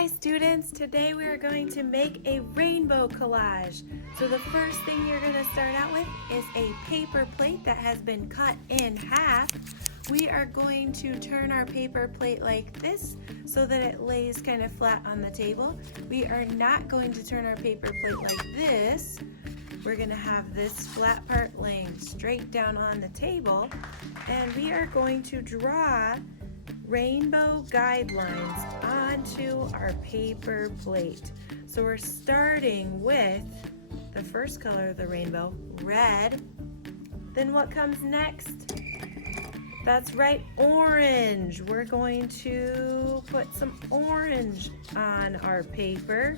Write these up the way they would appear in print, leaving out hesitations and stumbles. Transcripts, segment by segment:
Hi students, today we are going to make a rainbow collage. So the first thing you're going to start out with is a paper plate that has been cut in half. We are going to turn our paper plate like this so that it lays kind of flat on the table. We are not going to turn our paper plate like this. We're going to have this flat part laying straight down on the table, and we are going to draw rainbow guidelines onto our paper plate. So we're starting with the first color of the rainbow, red. Then what comes next? That's right, orange. We're going to put some orange on our paper.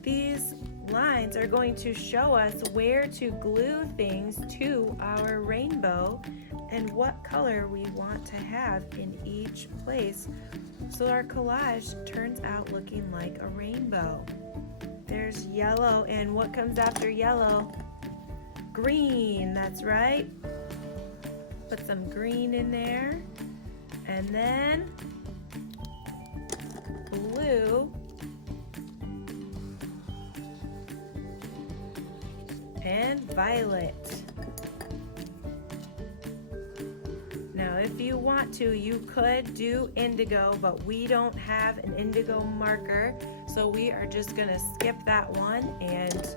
These lines are going to show us where to glue things to our rainbow and what color we want to have in each place, so our collage turns out looking like a rainbow. There's yellow, and what comes after yellow? Green, that's right. Put some green in there, and then blue, and violet. Now, if you want to, you could do indigo, but we don't have an indigo marker, so we are just gonna skip that one and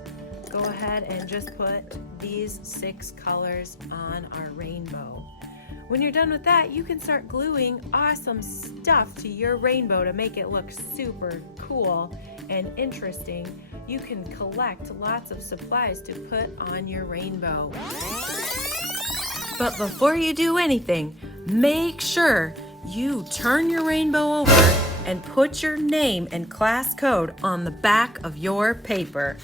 go ahead and just put these 6 colors on our rainbow. When you're done with that, you can start gluing awesome stuff to your rainbow to make it look super cool and interesting. You can collect lots of supplies to put on your rainbow. But before you do anything, make sure you turn your rainbow over and put your name and class code on the back of your paper.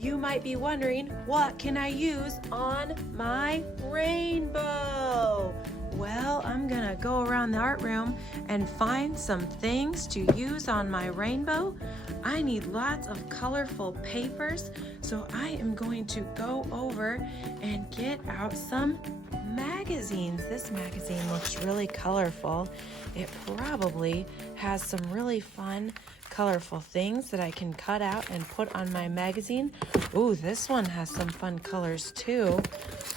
You might be wondering, what can I use on my rainbow? Well, I'm gonna go around the art room and find some things to use on my rainbow. I need lots of colorful papers, so I am going to go over and get out some magazines. This magazine looks really colorful. It probably has some really fun, colorful things that I can cut out and put on my magazine. Ooh, this one has some fun colors too.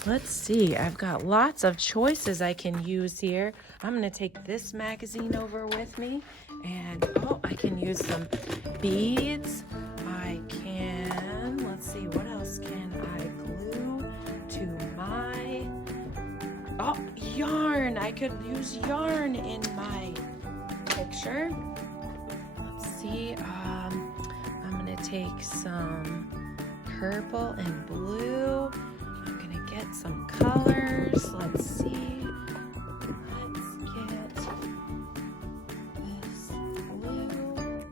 Let's see, I've got lots of choices I can use here. I'm gonna take this magazine over with me, and I can use some beads. I can, let's see, what else can I glue to my, yarn. I could use yarn in my picture. Let's see, I'm gonna take some purple and blue. I'm gonna get some colors. Let's see. Let's get this blue.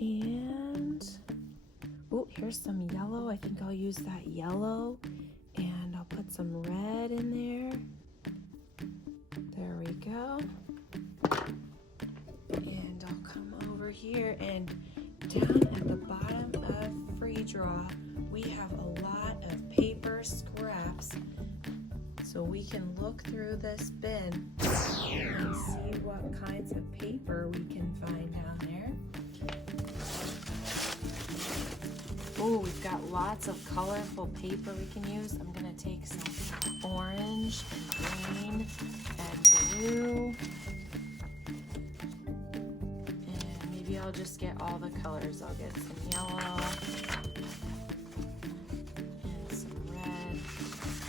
And, here's some yellow. I think I'll use that yellow. And I'll put some red in there. There we go. And I'll come over here, and down at the bottom of Free Draw, we have a lot of paper scraps. So we can look through this bin and see what kinds of paper we can find down there. We've got lots of colorful paper we can use. I'm gonna take some orange and green and blue. And maybe I'll just get all the colors. I'll get some yellow and some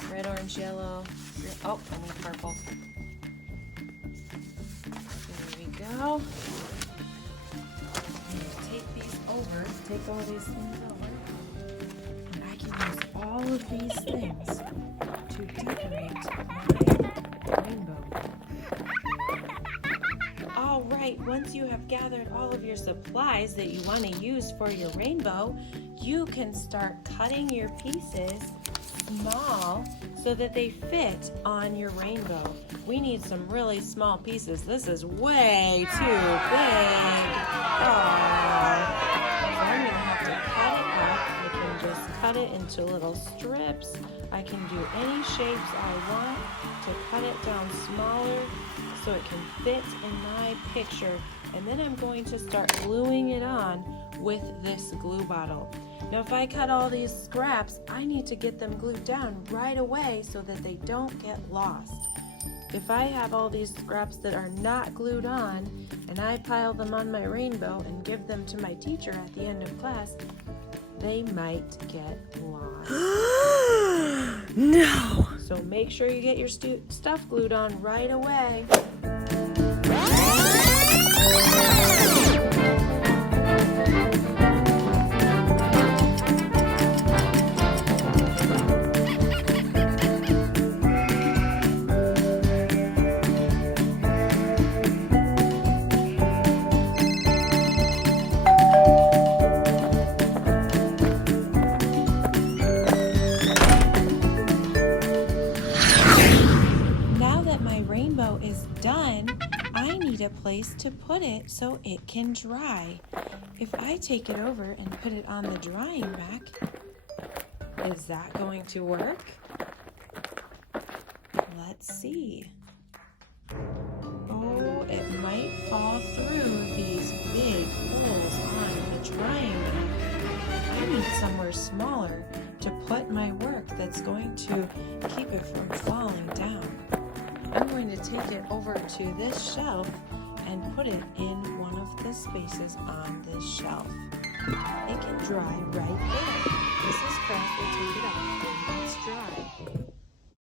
red, orange, yellow. I need purple. There we go. Take these over, take all these things over. Use all of these things to decorate my rainbow. All right, once you have gathered all of your supplies that you want to use for your rainbow, you can start cutting your pieces small so that they fit on your rainbow. We need some really small pieces. This is way too big. So I'm gonna have to cut it up. I can just cut it into little strips. I can do any shapes I want to cut it down smaller so it can fit in my picture. And then I'm going to start gluing it on with this glue bottle. Now if I cut all these scraps, I need to get them glued down right away so that they don't get lost. If I have all these scraps that are not glued on and I pile them on my rainbow and give them to my teacher at the end of class, they might get lost. No! So make sure you get your stuff glued on right away. Rainbow is done, I need a place to put it so it can dry. If I take it over and put it on the drying rack, is that going to work? Let's see. Oh, it might fall through these big holes on the drying rack. I need somewhere smaller to put my work that's going to keep it from falling down. I'm going to take it over to this shelf and put it in one of the spaces on this shelf. It can dry right there. Mrs. Kraft will take it off when it's dry.